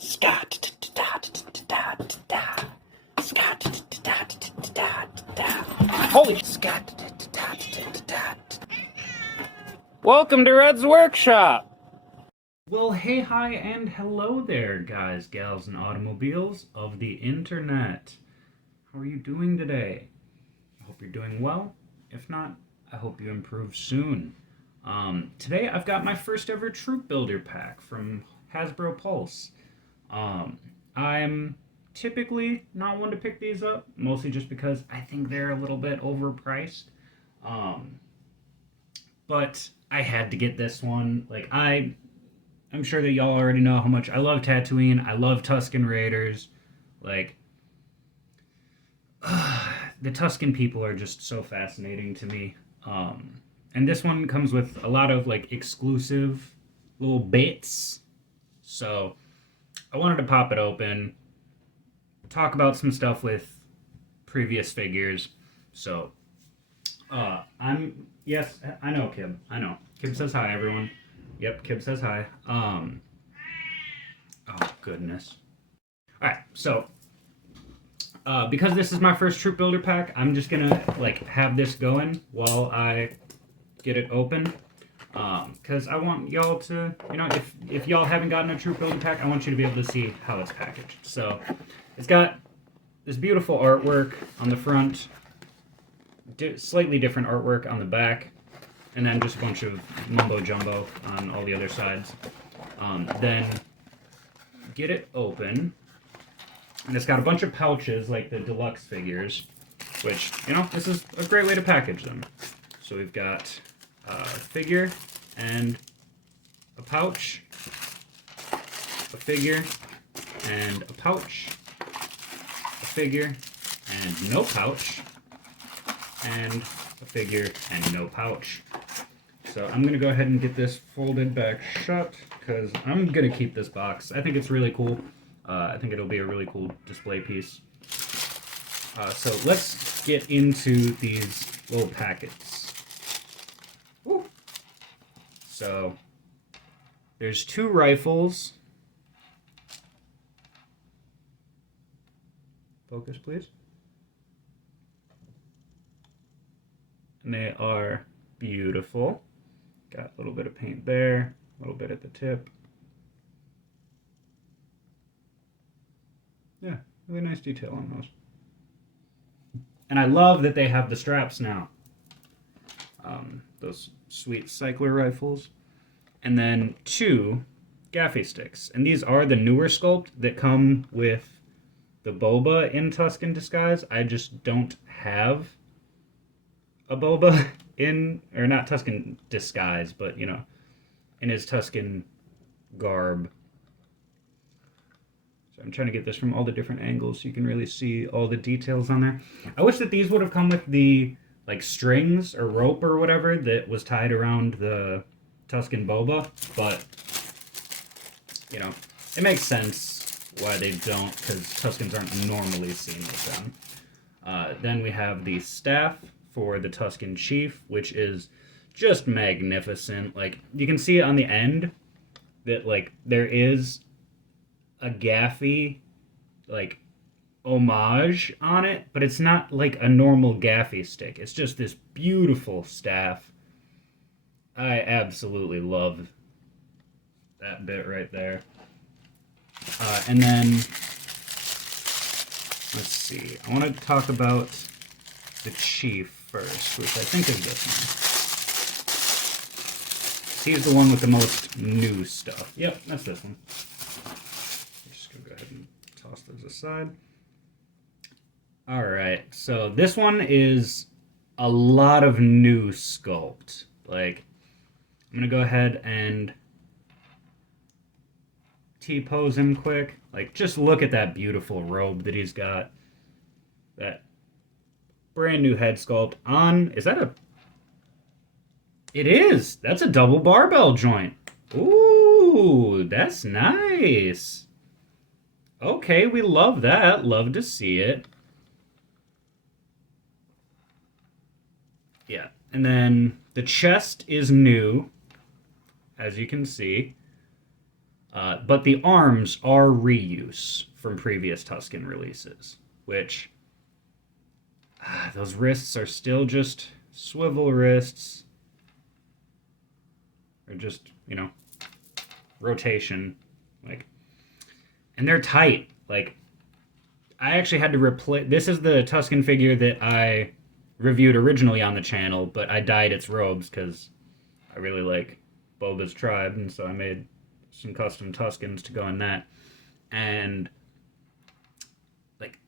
Scott. Holy Scott. Welcome to Red's Workshop. Well, hey, hi, and hello there, guys, gals, and automobiles of the internet. How are you doing today? I hope you're doing well. If not, I hope you improve soon. Today I've got my first ever Troop Builder pack from Hasbro Pulse. I'm typically not one to pick these up, mostly just because I think they're a little bit overpriced. But I had to get this one. I'm sure that y'all already know how much I love Tatooine. I love Tusken Raiders. The Tusken people are just so fascinating to me. And this one comes with a lot of exclusive little bits. So I wanted to pop it open, talk about some stuff with previous figures. So yes, I know, Kib. I know. Kib says hi, everyone. Yep, Kib says hi. Oh goodness. All right, so because this is my first Troop Builder pack, I'm just gonna have this going while I get it open. Because I want y'all to, if y'all haven't gotten a Troop Builder pack, I want you to be able to see how it's packaged. So it's got this beautiful artwork on the front, slightly different artwork on the back, and then just a bunch of mumbo jumbo on all the other sides. Then get it open, and it's got a bunch of pouches like the deluxe figures, which, this is a great way to package them. So we've got a figure and a pouch, a figure and a pouch, a figure and no pouch, and a figure and no pouch. So I'm going to go ahead and get this folded back shut because I'm going to keep this box. I think it's really cool. I think it'll be a really cool display piece. So let's get into these little packets. Woo. So there's 2 rifles. Focus, please. And they are beautiful. Got a little bit of paint there, a little bit at the tip. Yeah, really nice detail on those. And I love that they have the straps now. Those sweet cycler rifles. And then 2 gaffy sticks. And these are the newer sculpt that come with the boba in Tusken disguise. I just don't have a boba in, or not Tusken disguise, but, in his Tusken garb. So I'm trying to get this from all the different angles so you can really see all the details on there. I wish that these would have come with the strings or rope or whatever that was tied around the Tusken boba, but it makes sense why they don't, because Tuskens aren't normally seen with them. Then we have the staff for the Tusken chief, which is just magnificent. You can see on the end that there is a gaffy homage on it, but it's not like a normal gaffy stick. It's just this beautiful staff. I absolutely love that bit right there. And then let's see. I want to talk about the chief first, which I think is this one. He's the one with the most new stuff. Yep, that's this one. I'm just gonna go ahead and toss those aside. Alright, so this one is a lot of new sculpt. I'm gonna go ahead and T-pose him quick. Just look at that beautiful robe that he's got. That brand new head sculpt on. Is that a... It is! That's a double barbell joint. Ooh, that's nice. Okay, we love that. Love to see it. Yeah, and then the chest is new, as you can see. But the arms are reuse from previous Tusken releases, which those wrists are still just swivel wrists, or just, rotation, like, and they're tight. Like, I actually had to replace. This is the Tusken figure that I reviewed originally on the channel, but I dyed its robes because I really like Boba's tribe, and so I made some custom Tuskens to go in that. And like,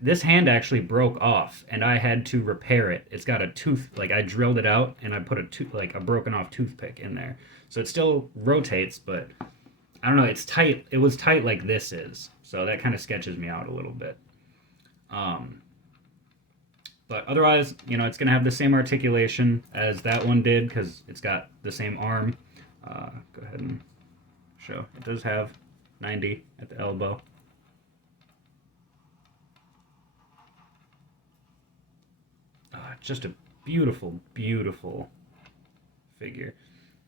this hand actually broke off, and I had to repair it. It's got a tooth. Like, I drilled it out, and I put a broken off toothpick in there, so it still rotates, but I don't know. It's tight. It was tight like this is, so that kind of sketches me out a little bit. But otherwise, it's going to have the same articulation as that one did because it's got the same arm. Go ahead and show. It does have 90 at the elbow. Just a beautiful, beautiful figure.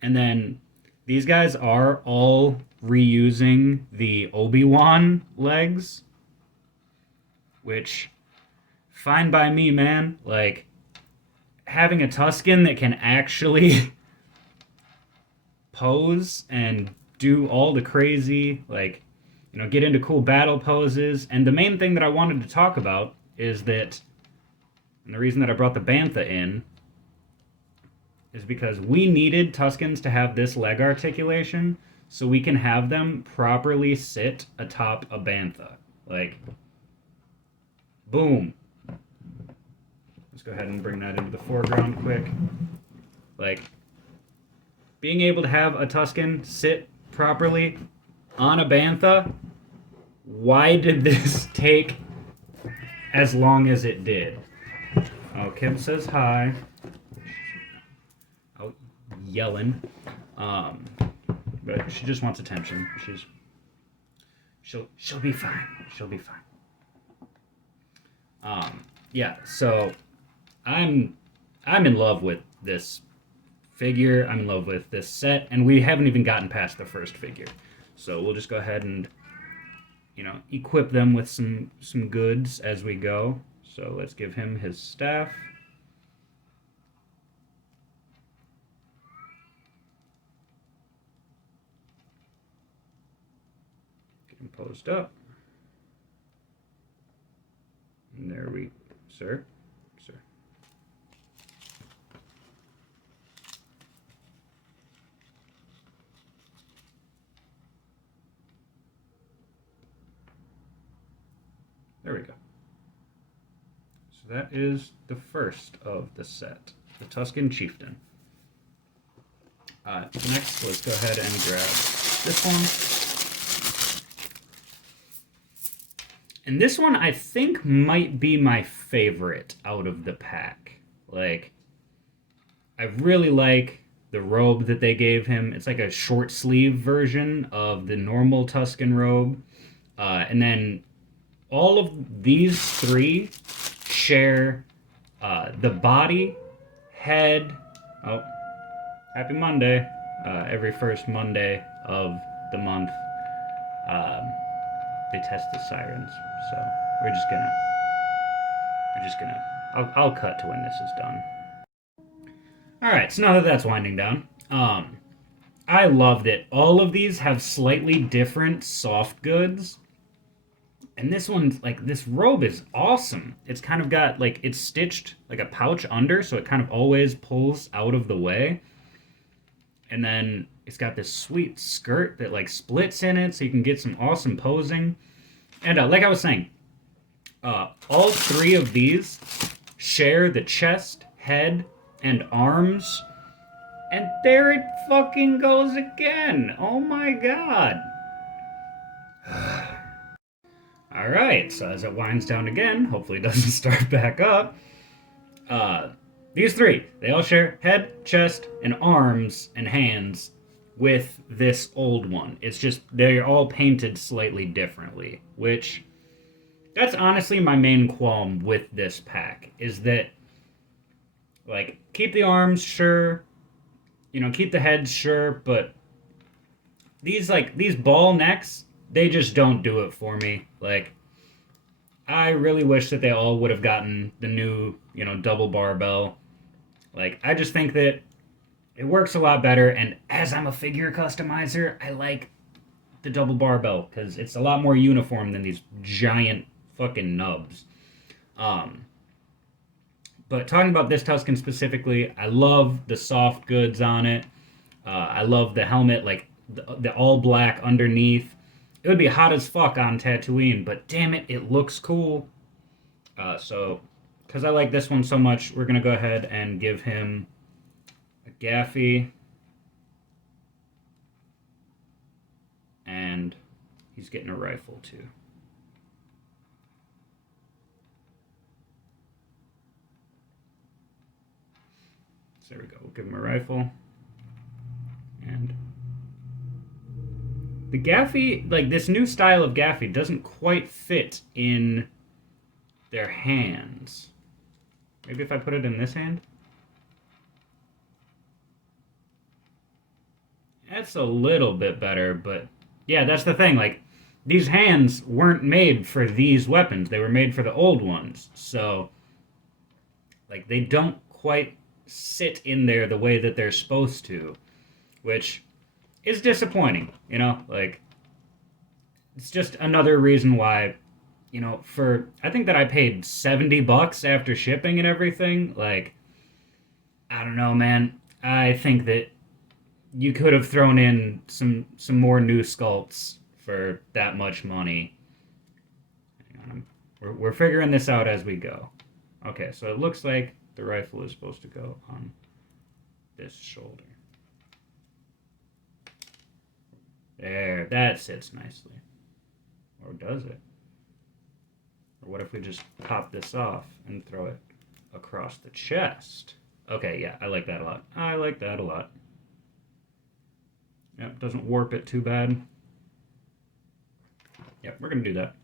And then these guys are all reusing the Obi-Wan legs, which, fine by me, man. Like, having a Tusken that can actually pose and do all the crazy, like, get into cool battle poses. And the main thing that I wanted to talk about is that, and the reason that I brought the Bantha in, is because we needed Tuskens to have this leg articulation so we can have them properly sit atop a Bantha. Like, boom. Let's go ahead and bring that into the foreground quick. Like, being able to have a Tusken sit properly on a Bantha, why did this take as long as it did? Oh, Kim says hi. Oh, yelling. But she just wants attention. She'll be fine. She'll be fine. Yeah, so I'm in love with this figure. I'm in love with this set, and we haven't even gotten past the first figure. So we'll just go ahead and, equip them with some goods as we go. So let's give him his staff. Get him posed up. And there we, sir. There we go. So that is the first of the set, the Tusken Chieftain. Next, let's go ahead and grab this one. And this one, I think, might be my favorite out of the pack. Like, I really like the robe that they gave him. It's like a short sleeve version of the normal Tusken robe. And then all of these three share the body, head. Oh, happy Monday! Every first Monday of the month, they test the sirens. So we're just gonna. I'll cut to when this is done. All right. So now that that's winding down, I love that all of these have slightly different soft goods. And this one's, like, this robe is awesome. It's kind of got, like, it's stitched like a pouch under, so it kind of always pulls out of the way. And then it's got this sweet skirt that, like, splits in it, so you can get some awesome posing. And like I was saying, all three of these share the chest, head, and arms. And there it fucking goes again. Oh my god. Alright, so as it winds down again, hopefully it doesn't start back up. These three, they all share head, chest, and arms and hands with this old one. It's just, they're all painted slightly differently, which, that's honestly my main qualm with this pack, is that, like, keep the arms, sure, keep the head, sure, but these ball necks, they just don't do it for me. Like, I really wish that they all would have gotten the new, double barbell. Like, I just think that it works a lot better, and as I'm a figure customizer, I like the double barbell because it's a lot more uniform than these giant fucking nubs. Um, but talking about this Tusken specifically, I love the soft goods on it. I love the helmet, like the all black underneath. It would be hot as fuck on Tatooine, but damn it, it looks cool. So, because I like this one so much, we're gonna go ahead and give him a gaffy, and he's getting a rifle too. So there we go. We'll give him a rifle. And the gaffy, like this new style of gaffy, doesn't quite fit in their hands. Maybe if I put it in this hand? That's a little bit better, but yeah, that's the thing. Like, these hands weren't made for these weapons. They were made for the old ones. So, like, they don't quite sit in there the way that they're supposed to, which is disappointing, Like, it's just another reason why, I think that I paid $70 after shipping and everything. Like, I don't know, man. I think that you could have thrown in some more new sculpts for that much money. Hang on, we're figuring this out as we go. Okay, so it looks like the rifle is supposed to go on this shoulder. There, that sits nicely. Or does it? Or what if we just pop this off and throw it across the chest? Okay, yeah, I like that a lot. I like that a lot. Yep, doesn't warp it too bad. Yep, we're going to do that.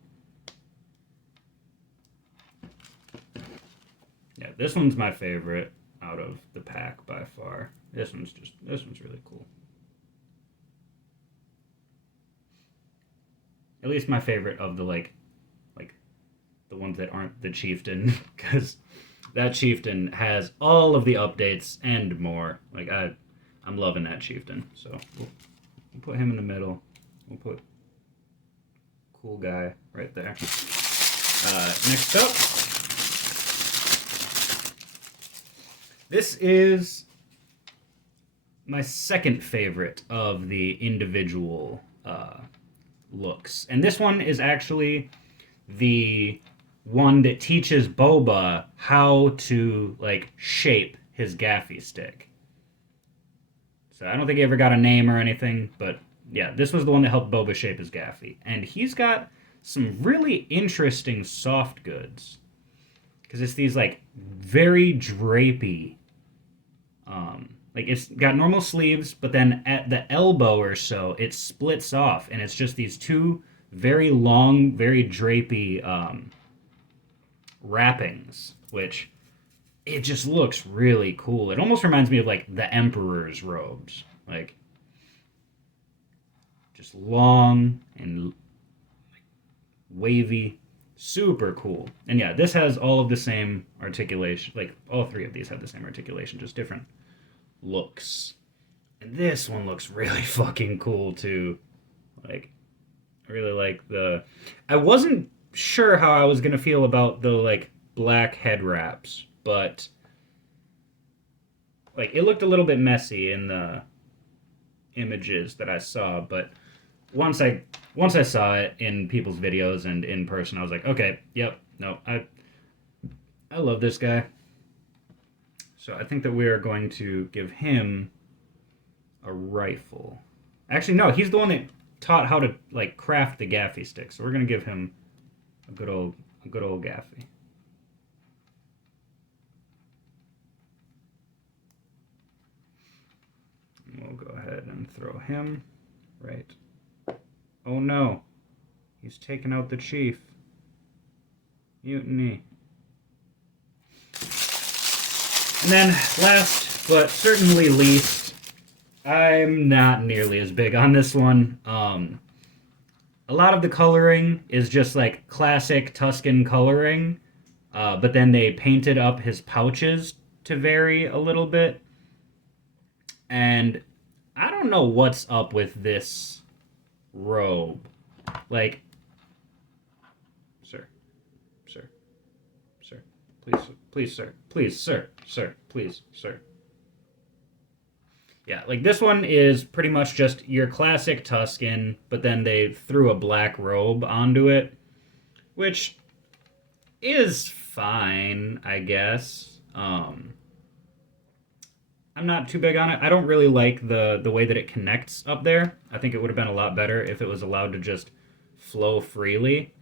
Yeah, this one's my favorite out of the pack by far. This one's really cool. At least my favorite of the like the ones that aren't the chieftain, because that chieftain has all of the updates and more. Like, I'm loving that chieftain. So we'll put him in the middle. We'll put cool guy right there. Next up, this is my second favorite of the individual looks. And this one is actually the one that teaches Boba how to, like, shape his gaffy stick. So I don't think he ever got a name or anything, but yeah, this was the one that helped Boba shape his gaffy. And he's got some really interesting soft goods. Because it's these, like, very drapey, like, it's got normal sleeves, but then at the elbow or so, it splits off, and it's just these two very long, very drapey wrappings, which it just looks really cool. It almost reminds me of, like, the Emperor's robes. Like, just long and wavy. Super cool. And yeah, this has all of the same articulation. Like, all three of these have the same articulation, just different looks. And this one looks really fucking cool too. Like, I really like I wasn't sure how I was gonna feel about the, like, black head wraps, but, like, it looked a little bit messy in the images that I saw, but once I saw it in people's videos and in person, I was like, okay, yep, no, I love this guy. So I think that we are going to give him a rifle. Actually, no, he's the one that taught how to, like, craft the gaffy stick. So we're gonna give him a good old gaffy. And we'll go ahead and throw him right. Oh no, he's taken out the chief. Mutiny. And then, last but certainly least, I'm not nearly as big on this one. A lot of the coloring is just like classic Tusken coloring, but then they painted up his pouches to vary a little bit. And I don't know what's up with this robe. Like, sir, sir, sir, please, please, sir, please, sir, sir, please, sir. Yeah, like this one is pretty much just your classic Tusken, but then they threw a black robe onto it, which is fine, I guess. I'm not too big on it. I don't really like the way that it connects up there. I think it would have been a lot better if it was allowed to just flow freely.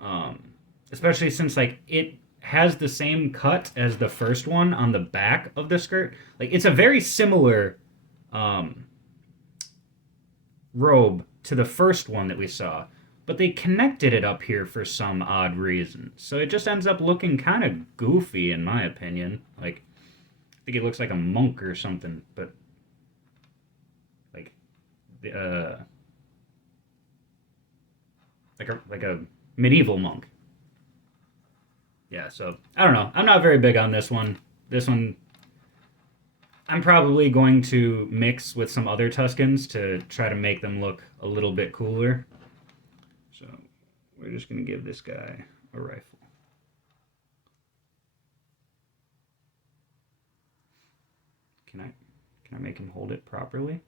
Um, Especially since like it has the same cut as the first one on the back of the skirt. Like it's a very similar um, robe to the first one that we saw, but they connected it up here for some odd reason. So it just ends up looking kind of goofy, in my opinion. Like, I think it looks like a monk or something, but like, uh, like a medieval monk. Yeah. So I don't know. I'm not very big on this one. This one I'm probably going to mix with some other Tuscans to try to make them look a little bit cooler. So we're just going to give this guy a rifle. Can I make him hold it properly?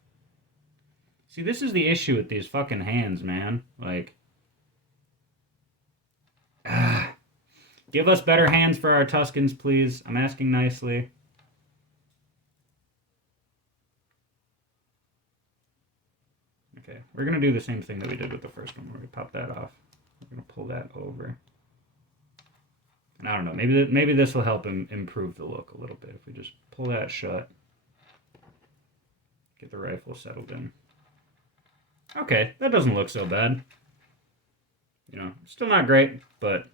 See, this is the issue with these fucking hands, man. Like, give us better hands for our Tuscans, please. I'm asking nicely. Okay, we're going to do the same thing that we did with the first one. We're going to pop that off. We're going to pull that over. And I don't know, maybe this will help improve the look a little bit. If we just pull that shut, get the rifle settled in. Okay, that doesn't look so bad. You know, still not great, but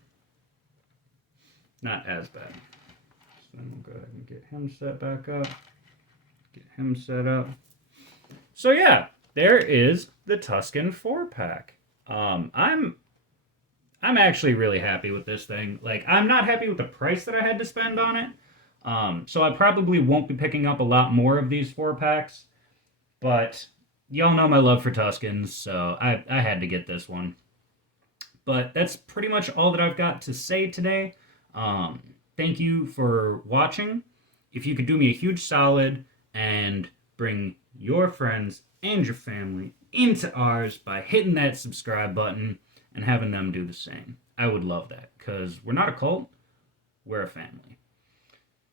not as bad. So then we'll go ahead and get him set back up. Get him set up. So yeah, there is the Tusken 4-pack. I'm actually really happy with this thing. Like, I'm not happy with the price that I had to spend on it. So I probably won't be picking up a lot more of these 4-packs. But y'all know my love for Tuscans, so I had to get this one. But that's pretty much all that I've got to say today. Thank you for watching. If you could do me a huge solid and bring your friends and your family into ours by hitting that subscribe button and having them do the same, I would love that, because we're not a cult, we're a family.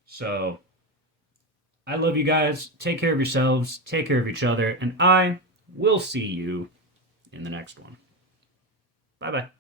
So I love you guys. Take care of yourselves, take care of each other, and I will see you in the next one. Bye-bye.